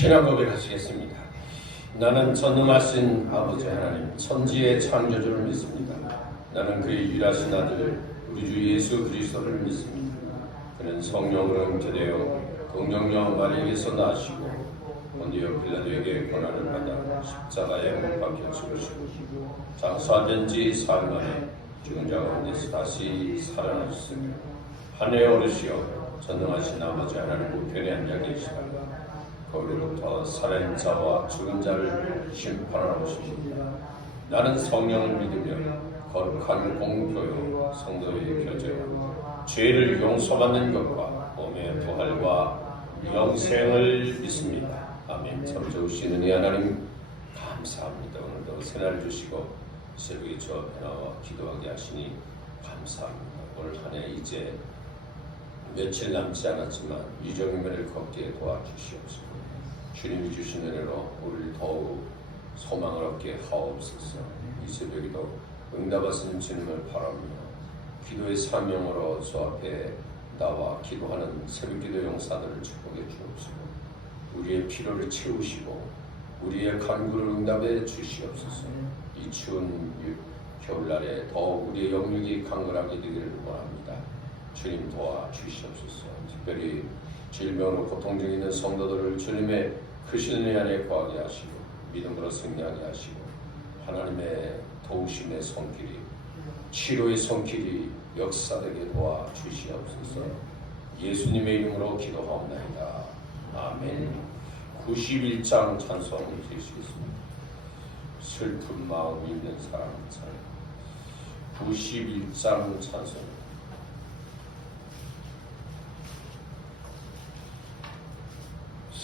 신앙 고백하시겠습니다. 나는 전능하신 아버지 하나님 천지의 창조주를 믿습니다. 나는 그의 유일하신 아들 우리 주 예수 그리스도를 믿습니다. 그는 성령으로 잉태되어 동정녀 마리에게서 나시고 본디오 빌라도에게 고난을 받아 십자가에 못 박혀 죽으시고 장사된 지 사흘 만에 죽은 자 가운데서 다시 살아나셨으며 하늘에 오르시어 전능하신 아버지 하나님 우편에 앉아 계시다. 거기로부터 살아있는 자와 죽은 자를 심판하러 오십니다. 나는 성령을 믿으며 거룩한 공표요 성도의 교제와 죄를 용서받는 것과 몸의 부활과 영생을 믿습니다. 아멘. 참 좋으시는 이 하나님 감사합니다. 오늘도 새날 주시고 새벽에 나와 기도하게 하시니 감사합니다. 오늘 한 해 이제 며칠 남지 않았지만 유정민을 걷게 도와주시옵소서. 주님이 주신 은혜로 우리를 더욱 소망을 얻게 하옵소서. 이 새벽에도 응답하시는 주님을 바라며 기도의 사명으로 저 앞에 나와 기도하는 새벽기도 용사들을 축복해 주옵소서. 우리의 필요를 채우시고 우리의 간구를 응답해 주시옵소서. 이 추운 유- 겨울날에 더욱 우리의 영육이 강건하게 되기를 원합니다. 주님 도와 주시옵소서. 특별히 질병으로 고통 중에 있는 성도들을 주님의 크신 은혜 안에 거하게 하시고 믿음으로 승리하게 하시고 하나님의 도우심의 손길이 치료의 손길이 역사되게 도와 주시옵소서. 예수님의 이름으로 기도하옵나이다. 아멘. 91장 찬송 드리시겠습니다. 슬픈 마음 있는 사람 찬 91장 찬송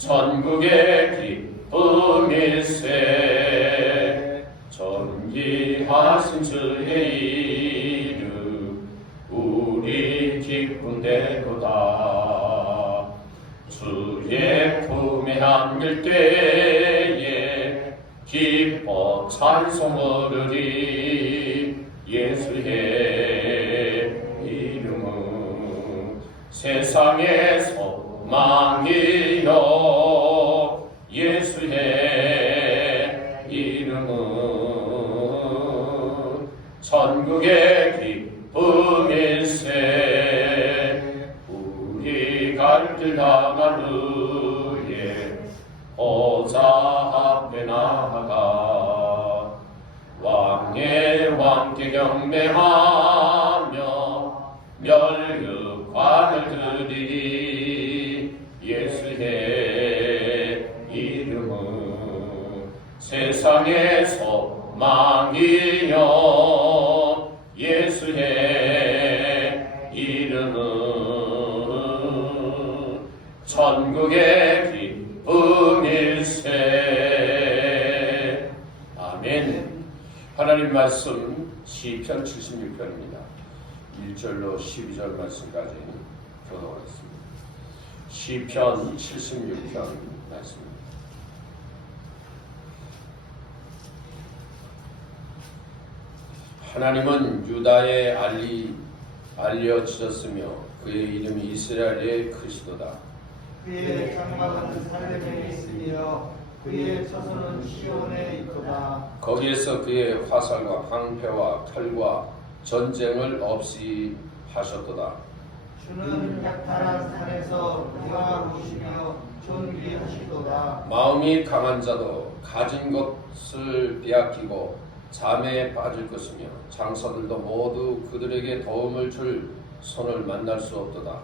천국의 기쁨일세 존귀하신 주의 이름 우리 기쁨되도다. 주의 품에 안길 때에 기뻐 찬송 부르리 예수의 이름은 세상의 소망이 나아가. 왕의 왕께 경배하며 멸육관을 드리리. 예수의 이름은 세상의 소망이요 시편 76편입니다. 1절로 12절 말씀까지 교독하겠습니다. 시편 76편 말씀입니다 하나님은 유다에 알리 알려지셨으며 그의 이름이 이스라엘의 그리스도다. 그의 장막은 살렘에 있으며 그의 처소는 시온에 있도다. 거기에서 그의 화살과 방패와 칼과 전쟁을 없이 하셨도다. 주는 약탈한 산에서 평화로우시며 존귀하시도다. 마음이 강한 자도 가진 것을 빼앗기고 잠에 빠질 것이며 장사들도 모두 그들에게 도움을 줄 손을 만날 수 없도다.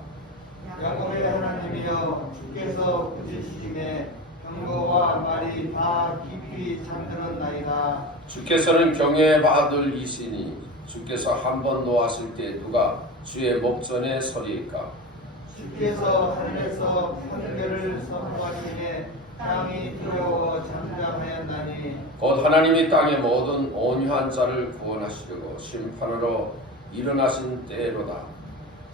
야곱의 하나님이여 주께서 부지시심에 경고와 말이 다 깊이 잠들었나이다. 주께서는 경외 받을 이시니 주께서 한 번 놓았을 때 누가 주의 목전에 서리이까 주께서 하늘에서 판결을 선포하시니 땅이 두려워 잠잠하였나니 곧 하나님이 땅의 모든 온유한 자를 구원하시려고 심판으로 일어나신 때로다.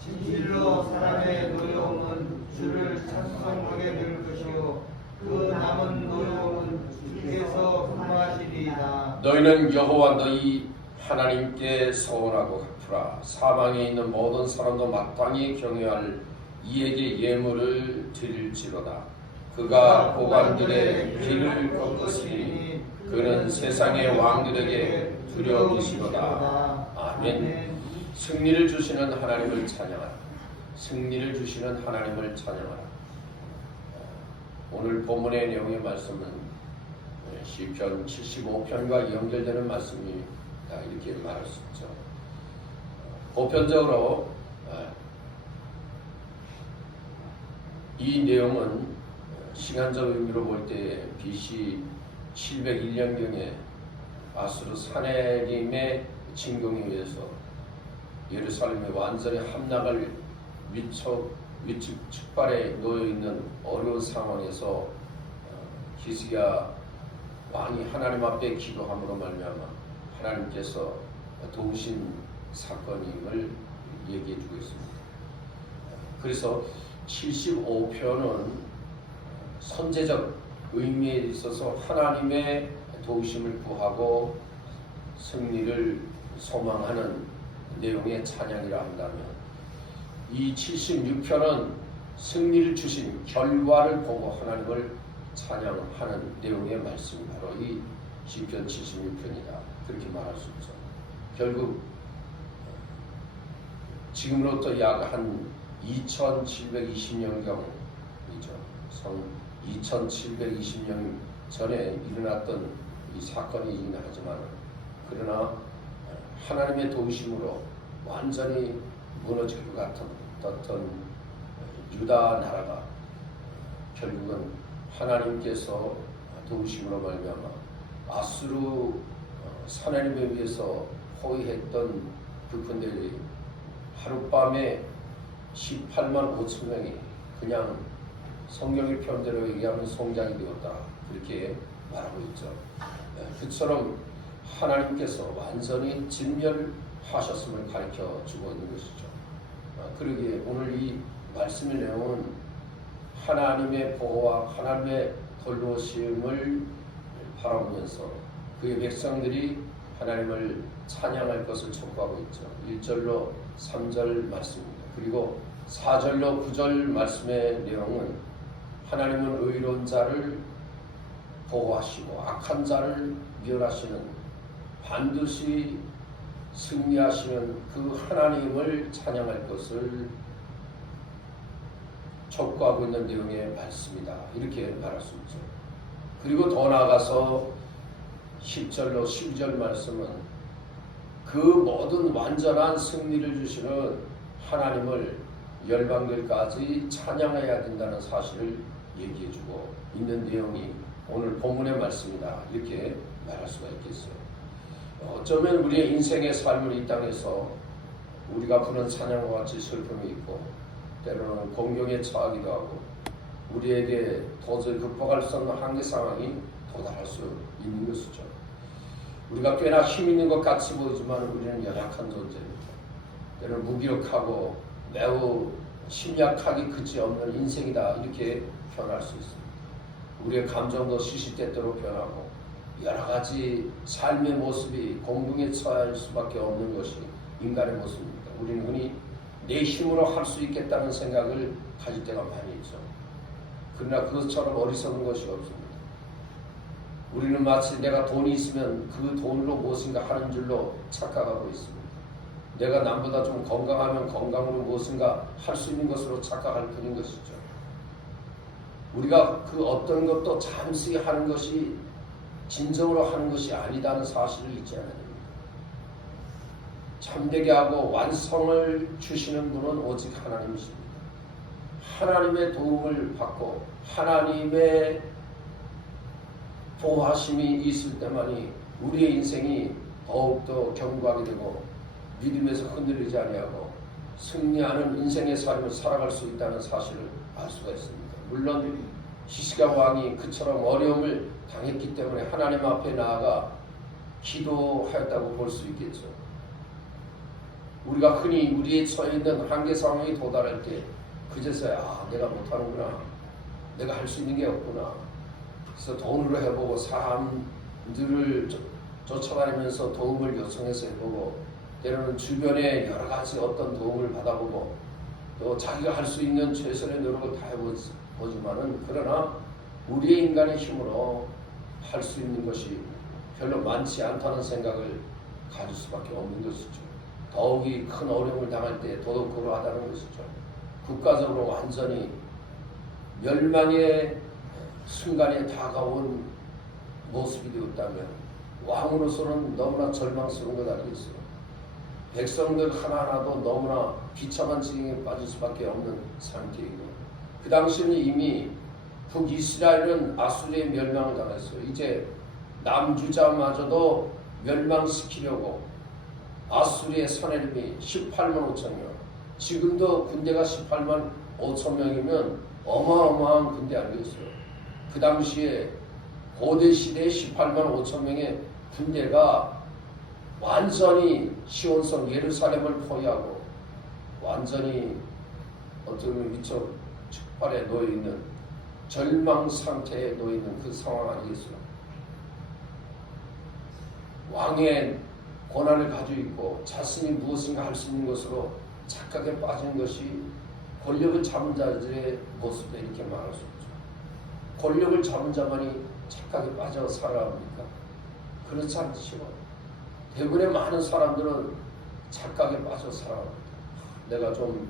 진실로 사람의 노여움은 주를 찬송하게 될 것이요 그 남은 노여움은 주께서 근무하시리이다. 너희는 여호와 너희 하나님께 서원하고 갚으라. 사방에 있는 모든 사람도 마땅히 경외할 이에게 예물을 드릴지로다. 그가 보관들의 길을 꺾으시니 그는 세상의 왕들에게 두려우시로다. 아멘. 승리를 주시는 하나님을 찬양하라. 승리를 주시는 하나님을 찬양하라. 오늘 본문의 내용의 말씀은 시편 75편과 연결되는 말씀이 다 이렇게 말할 수 있죠. 보편적으로 어, 이 내용은 시간적 의미로 볼 때 BC 701년경에 아수르 사내림의 진공에 의해서 예루살렘이 완전히 함락을 위촉 위축 축발에 놓여 있는 어려운 상황에서 어, 히스기야 왕이 하나님 앞에 기도함으로 말미암아 하나님께서 도우신 사건임을 얘기해 주고 있습니다. 그래서 75편은 선제적 의미에 있어서 하나님의 도우심을 구하고 승리를 소망하는 내용의 찬양이라 한다면 이 76편은 승리를 주신 결과를 보고 하나님을 찬양하는 내용의 말씀이 바로 이 시편 76편이다. 그렇게 말할 수 있죠. 결국 지금으로부터 약 한 2720년경이죠. 성 2720년 전에 일어났던 이 사건이긴 하지만 그러나 하나님의 도우심으로 완전히 무너질 것 같은 어떤 유다 나라가 결국은 하나님께서 도우심으로 말미암아 아수르 사나님에 의해서 호위했던 그 군대들이 하룻밤에 18만 5천 명이 그냥 성경의 편대로 얘기하면 송장이 되었다 그렇게 말하고 있죠. 그처럼 하나님께서 완전히 진멸하셨음을 가르쳐 주고 있는 것이죠. 그러기에 오늘 이 말씀의 내용은 하나님의 보호와 하나님의 돌보심을 바라보면서 그의 백성들이 하나님을 찬양할 것을 촉구하고 있죠. 1절로 3절 말씀입니다. 그리고 4절로 9절 말씀의 내용은 하나님은 의로운 자를 보호하시고 악한 자를 멸하시는 반드시 승리하시는 그 하나님을 찬양할 것을 촉구하고 있는 내용의 말씀이다. 이렇게 말할 수 있죠. 그리고 더 나아가서 10절로 12절 말씀은 그 모든 완전한 승리를 주시는 하나님을 열방들까지 찬양해야 된다는 사실을 얘기해주고 있는 내용이 오늘 본문의 말씀이다. 이렇게 말할 수가 있겠어요. 어쩌면 우리의 인생의 삶을 이 땅에서 우리가 부는 찬양과 같이 슬픔이 있고 때로는 공경에 처하기도 하고 우리에게 도저히 극복할 수 없는 한계 상황이 도달할 수 있는 것이죠. 우리가 꽤나 힘 있는 것 같이 보이지만 우리는 연약한 존재입니다. 때로는 무기력하고 매우 심약하기 그지 없는 인생이다 이렇게 표현할 수 있습니다. 우리의 감정도 시시때때로 변하고 여러 가지 삶의 모습이 공동에 처할 수밖에 없는 것이 인간의 모습입니다. 우리는 흔히 내 힘으로 할 수 있겠다는 생각을 가질 때가 많이 있죠. 그러나 그것처럼 어리석은 것이 없습니다. 우리는 마치 내가 돈이 있으면 그 돈으로 무엇인가 하는 줄로 착각하고 있습니다. 내가 남보다 좀 건강하면 건강으로 무엇인가 할 수 있는 것으로 착각할 뿐인 것이죠. 우리가 그 어떤 것도 잠시 하는 것이 진정으로 하는 것이 아니다는 사실을 잊지 않아야 됩니다. 참되게 하고 완성을 주시는 분은 오직 하나님이십니다. 하나님의 도움을 받고 하나님의 보호하심이 있을 때만이 우리의 인생이 더욱더 견고하게 되고 믿음에서 흔들리지 아니하고 승리하는 인생의 삶을 살아갈 수 있다는 사실을 알 수가 있습니다. 물론 히스기야 왕이 그처럼 어려움을 당했기 때문에 하나님 앞에 나아가 기도하였다고 볼 수 있겠죠. 우리가 흔히 우리의 처해 있는 한계 상황에 도달할 때 그제서야 아, 내가 못하는구나. 내가 할 수 있는 게 없구나. 그래서 돈으로 해보고 사람들을 쫓- 쫓아다니면서 도움을 요청해서 해보고 때로는 주변에 여러 가지 어떤 도움을 받아보고 또 자기가 할 수 있는 최선의 노력을 다 해보 지만은 그러나 우리의 인간의 힘으로 할 수 있는 것이 별로 많지 않다는 생각을 가질 수밖에 없는 것이죠. 더욱이 큰 어려움을 당할 때 더더욱 그러하다는 것이죠. 국가적으로 완전히 멸망의 순간에 다가온 모습이 되었다면 왕으로서는 너무나 절망스러운 것 아니겠어요? 백성들 하나하나도 너무나 비참한 지경에 빠질 수밖에 없는 상태이고 그 당시에는 이미 북이스라엘은 아수리의 멸망을 당했어요. 이제 남주자마저도 멸망시키려고 아수리의 선해림이 18만 5천 명 지금도 군대가 18만 5천 명이면 어마어마한 군대 아니겠어요. 그 당시에 고대 시대에 18만 5천 명의 군대가 완전히 시온성 예루살렘을 포위하고 완전히 보면 미처 축발에 놓여 있는 절망 상태에 놓여 있는 그 상황 아니겠어요? 왕의 권한을 가지고 있고 자신이 무엇인가 할 수 있는 것으로 착각에 빠진 것이 권력을 잡은 자들의 모습에 이렇게 말할 수 있죠. 권력을 잡은 자만이 착각에 빠져 살아갑니까? 그렇지 않지요. 대부분의 많은 사람들은 착각에 빠져 살아갑니다. 내가 좀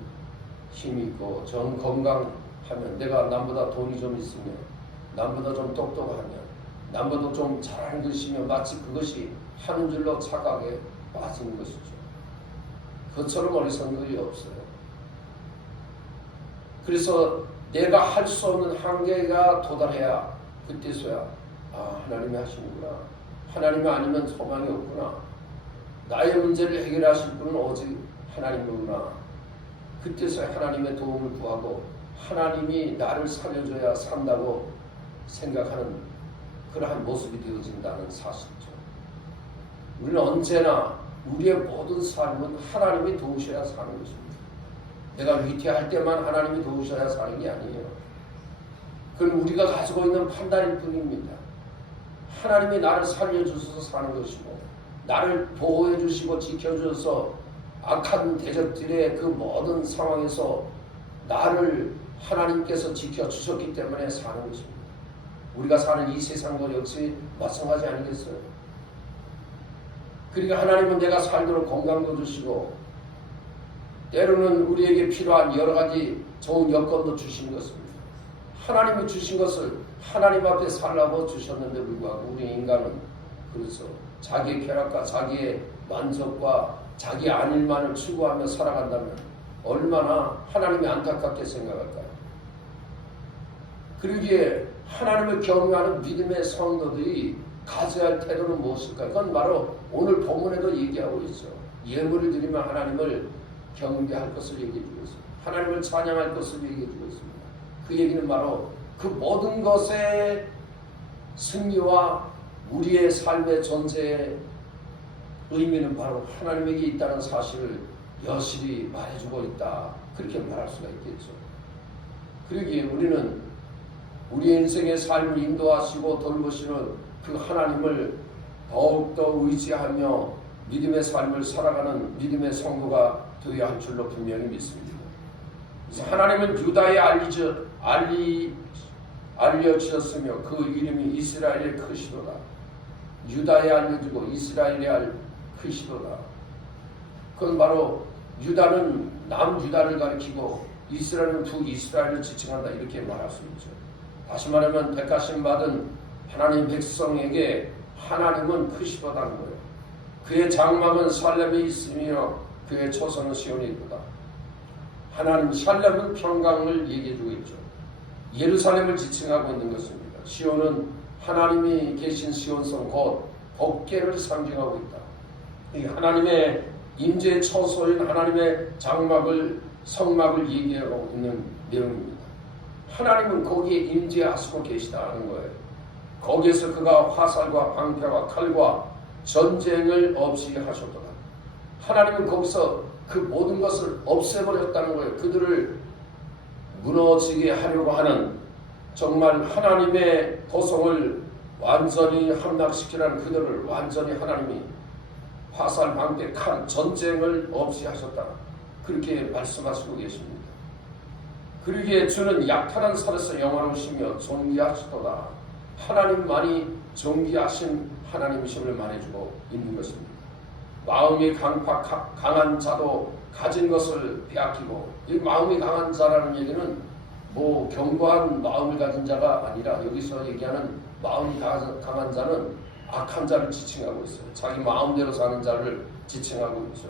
힘이 있고 정 건강 하면 내가 남보다 돈이 좀 있으면 남보다 좀 똑똑하면 남보다 좀 잘하는 것이면 마치 그것이 하는 줄로 착각에 빠지는 것이죠. 그처럼 어리석은 것이 없어요. 그래서 내가 할 수 없는 한계가 도달해야 그때서야 아 하나님이 하시는구나. 하나님이 아니면 소망이 없구나. 나의 문제를 해결하실 분은 오직 하나님이구나. 그때서야 하나님의 도움을 구하고 하나님이 나를 살려줘야 산다고 생각하는 그러한 모습이 되어진다는 사실이죠. 우리는 언제나 우리의 모든 삶은 하나님이 도우셔야 사는 것입니다. 내가 위태할 때만 하나님이 도우셔야 사는 게 아니에요. 그건 우리가 가지고 있는 판단일 뿐입니다. 하나님이 나를 살려주셔서 사는 것이고 나를 보호해 주시고 지켜주셔서 악한 대적들의 그 모든 상황에서 나를 하나님께서 지켜주셨기 때문에 사는 것입니다. 우리가 사는 이 세상도 역시 마찬가지 아니겠어요? 그러니까 하나님은 내가 살도록 건강도 주시고 때로는 우리에게 필요한 여러 가지 좋은 여건도 주신 것입니다. 하나님이 주신 것을 하나님 앞에 살라고 주셨는데 불구하고 우리 인간은 그래서 자기의 쾌락과 자기의 만족과 자기 안일만을 추구하며 살아간다면 얼마나 하나님이 안타깝게 생각할까요? 그러기에 하나님을 경외하는 믿음의 성도들이 가져야 할 태도는 무엇일까요? 그건 바로 오늘 본문에도 얘기하고 있죠. 예물을 드리면 하나님을 경배할 것을 얘기해 주고 있습니다. 하나님을 찬양할 것을 얘기해 주고 있습니다. 그 얘기는 바로 그 모든 것의 승리와 우리의 삶의 존재의 의미는 바로 하나님에게 있다는 사실을 여실히 말해주고 있다. 그렇게 말할 수가 있겠죠. 그러기에 우리는 우리 인생의 삶을 인도하시고 돌보시는 그 하나님을 더욱더 의지하며 믿음의 삶을 살아가는 믿음의 성도가 되어야 할 줄로 분명히 믿습니다. 그래서 하나님은 유다에 알리져, 알리, 알려주셨으며 그 이름이 이스라엘의 크시도다. 유다에 알려주고 이스라엘에 알 크시도다. 그건 바로 유다는 남유다를 가리키고 이스라엘은 북이스라엘을 지칭한다 이렇게 말할 수 있죠. 다시 말하면 백가심 받은 하나님 백성에게 하나님은 크시보다는 거예요. 그의 장막은 살렘에 있으며 그의 초선은 시온에 있다. 하나님 샬렘은 평강을 얘기해주고 있죠. 예루살렘을 지칭하고 있는 것입니다. 시온은 하나님이 계신 시온성 곧 법계를 상징하고 있다. 이 하나님의 임재 처소인 하나님의 장막을 성막을 얘기하고 있는 내용입니다. 하나님은 거기에 임재하시고 계시다는 거예요. 거기에서 그가 화살과 방패와 칼과 전쟁을 없이 하셨도다. 하나님은 거기서 그 모든 것을 없애버렸다는 거예요. 그들을 무너지게 하려고 하는 정말 하나님의 도성을 완전히 함락시키라는 그들을 완전히 하나님이 화살, 방패, 칼, 전쟁을 없이 하셨다. 그렇게 말씀하시고 계십니다. 그러기에 주는 약탈한 살에서 영화로우시며 존귀하시도다. 하나님만이 존귀하신 하나님이심을 말해주고 있는 것입니다. 마음이 강팍 강한 자도 가진 것을 빼앗기고 이 마음이 강한 자라는 얘기는 뭐 견고한 마음을 가진 자가 아니라 여기서 얘기하는 마음이 강한 자는 악한 자를 지칭하고 있어요. 자기 마음대로 사는 자를 지칭하고 있죠.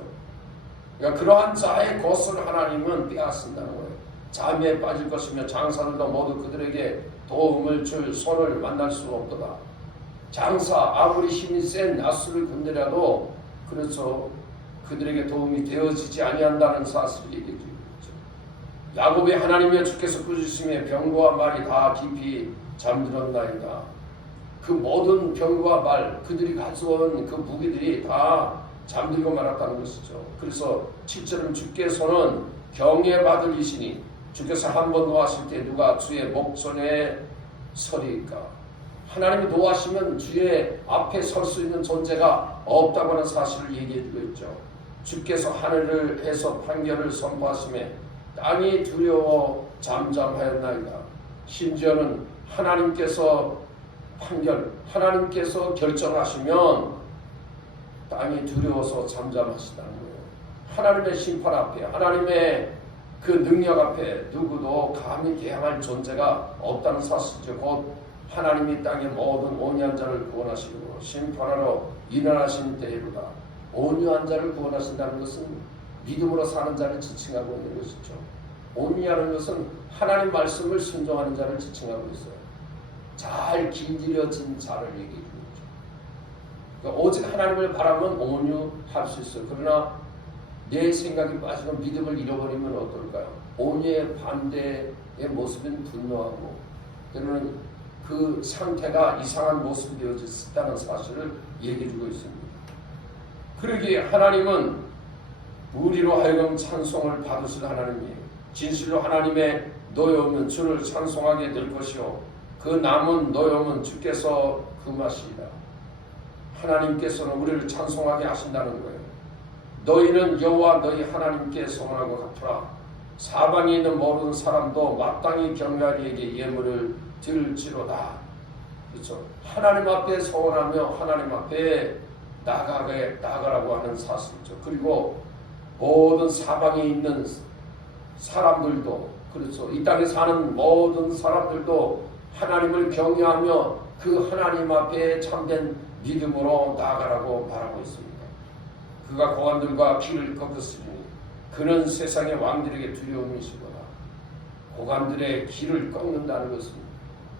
그러니까 그러한 자의 것을 하나님은 빼앗는다는 거예요. 잠에 빠질 것이며 장사들도 모두 그들에게 도움을 줄 손을 만날 수 없도다. 장사 아무리 힘이 센 나수를 군대라도 그래서 그들에게 도움이 되어지지 아니한다는 사실을 얘기해 주고 있죠. 야곱의 하나님의 주께서 꾸짖으심에 병과 말이 다 깊이 잠들었나이다. 그 모든 병과 말 그들이 가져온 그 무기들이 다 잠들고 말았다는 것이죠. 그래서 7절은 주께서는 경외받을 이시니 주께서 한 번 노하실 때 누가 주의 목전에 서리까 하나님이 노하시면 주의 앞에 설 수 있는 존재가 없다고 하는 사실을 얘기해 주고 있죠. 주께서 하늘을 해서 판결을 선포하심에 땅이 두려워 잠잠하였나이다. 심지어는 하나님께서 판결, 하나님께서 결정하시면 땅이 두려워서 잠잠하시다는 거예요. 하나님의 심판 앞에, 하나님의 그 능력 앞에 누구도 감히 대항할 존재가 없다는 사실이죠. 곧 하나님이 땅의 모든 온유한 자를 구원하시고 심판하러 일어나신 때이로다. 온유한 자를 구원하신다는 것은 믿음으로 사는 자를 지칭하고 있는 것이죠. 온유하는 것은 하나님 말씀을 순종하는 자를 지칭하고 있어요. 잘 길들여진 자를 얘기해 주는 거죠. 그러니까 오직 하나님을 바라면 온유할 수 있어요. 그러나 내 생각이 빠지고 믿음을 잃어버리면 어떨까요? 온유의 반대의 모습은 분노하고 때로는 그 상태가 이상한 모습이 되어졌다는 사실을 얘기해주고 있습니다. 그러기에 하나님은 우리로 하여금 찬송을 받으실 하나님이에요. 진실로 하나님의 노여움은 주를 찬송하게 될 것이요 그 남은 노여움은 주께서 금하시리라. 하나님께서는 우리를 찬송하게 하신다는 거예요. 너희는 여호와 너희 하나님께 소원하고 갚으라. 사방에 있는 모든 사람도 마땅히 경외하리에게 예물을 드릴지로다. 그렇죠. 하나님 앞에 소원하며 하나님 앞에 나가게 나가라고 하는 사실이죠. 그리고 모든 사방에 있는 사람들도 그렇죠. 이 땅에 사는 모든 사람들도 하나님을 경외하며 그 하나님 앞에 참된 믿음으로 나아가라고 말하고 있습니다. 그가 고관들과 길을 꺾었으니 그는 세상의 왕들에게 두려움이시거나 고관들의 길을 꺾는다는 것은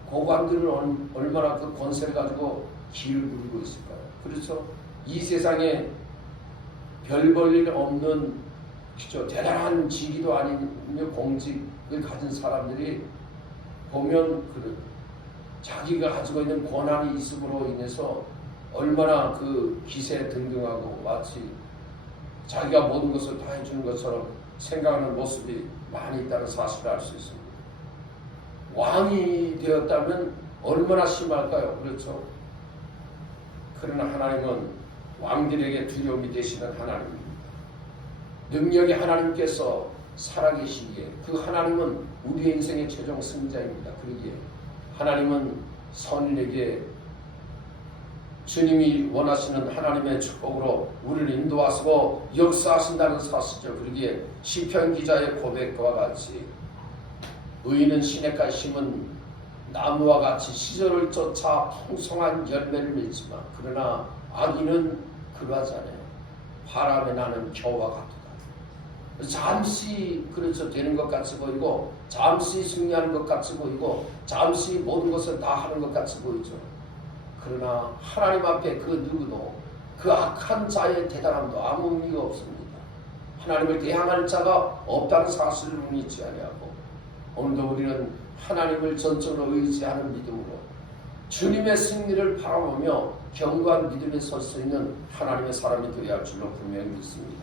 고관들은 얼마나 그 권세를 가지고 길을 누리고 있을까요? 그렇죠? 이 세상에 별 볼일 없는 그죠 대단한 직위도 아니며 공직을 가진 사람들이 보면 그 자기가 가지고 있는 권한이 있음으로 인해서 얼마나 그 기세 등등하고 마치 자기가 모든 것을 다 해주는 것처럼 생각하는 모습이 많이 있다는 사실을 알 수 있습니다. 왕이 되었다면 얼마나 심할까요? 그렇죠? 그러나 하나님은 왕들에게 두려움이 되시는 하나님입니다. 능력이 하나님께서 살아계시기에 그 하나님은 우리의 인생의 최종 승자입니다. 그러기에 하나님은 선인에게 주님이 원하시는 하나님의 축복으로 우리를 인도하시고 역사하신다는 사실이죠. 그러기에 시편 기자의 고백과 같이 의인은 시냇가에 심은 나무와 같이 시절을 쫓아 풍성한 열매를 맺지만 그러나 악인은 그러하지 않아요. 바람에 나는 겨와 같도다. 잠시 그렇죠 되는 것 같이 보이고 잠시 승리하는 것 같이 보이고 잠시 모든 것을 다 하는 것 같이 보이죠. 그러나 하나님 앞에 그 누구도 그 악한 자의 대단함도 아무 의미가 없습니다. 하나님을 대항할 자가 없다는 사실을 잊지 아니하고 오늘도 우리는 하나님을 전적으로 의지하는 믿음으로 주님의 승리를 바라보며 견고한 믿음에 설 수 있는 하나님의 사람이 되어야 할 줄로 분명히 믿습니다.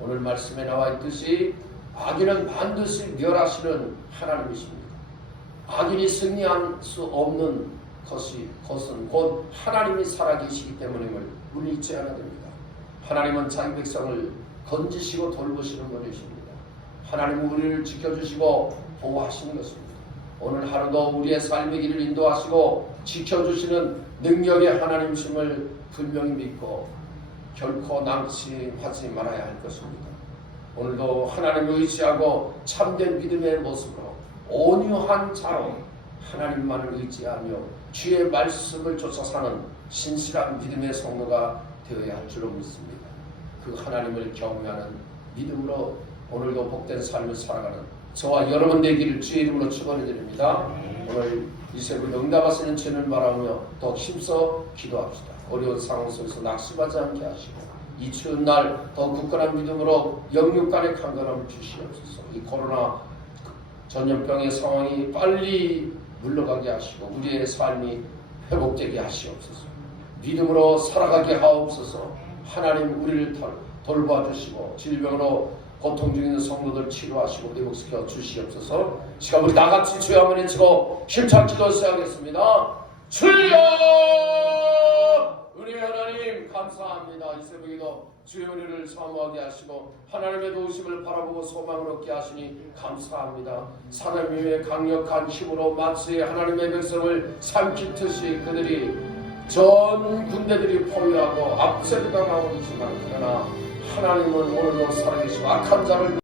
오늘 말씀에 나와 있듯이 악인은 반드시 멸하시는 하나님이십니다. 악인이 승리할 수 없는 것이 것은 곧 하나님이 살아계시기 때문임을 우리 잊지 않아야 됩니다. 하나님은 자기 백성을 건지시고 돌보시는 분이십니다. 하나님은 우리를 지켜주시고 보호하시는 것입니다. 오늘 하루도 우리의 삶의 길을 인도하시고 지켜주시는 능력의 하나님심을 분명히 믿고 결코 낭치하지 말아야 할 것입니다. 오늘도 하나님을 의지하고 참된 믿음의 모습으로 온유한 자로 하나님만을 의지하며 주의 말씀을 쫓아 사는 신실한 믿음의 성도가 되어야 할 줄로 믿습니다. 그 하나님을 경외하는 믿음으로 오늘도 복된 삶을 살아가는 저와 여러분 되기를 주의 이름으로 축원해 드립니다. 오늘 이 새벽 응답하시는 주님을 바라며 더 힘써 기도합시다. 어려운 상황 속에서 낙심하지 않게 하시고 이 추운 날 더 굳건한 믿음으로 영육 간의 강건함을 주시옵소서. 이 코로나 전염병의 상황이 빨리 물러가게 하시고 우리의 삶이 회복되게 하시옵소서. 믿음으로 살아가게 하옵소서. 하나님 우리를 돌- 돌봐 주시고 질병으로 고통 있는 성도들 치료하시고 회복시켜 주시옵소서. 시간 우리 나같이 주여 한번 외치고 힘찬 기도 시작하겠습니다. 주여! 은혜 하나님 감사합니다. 이 새벽에도 주의 은혜를 사모하게 하시고 하나님의 도우심을 바라보고 소망을 얻게 하시니 감사합니다. 사람 위에 강력한 힘으로 마치 하나님의 백성을 삼키듯이 그들이 전 군대들이 포위하고 압제당하고 있지만 그러나 하나님은 오늘도 살아계시고 악한 자를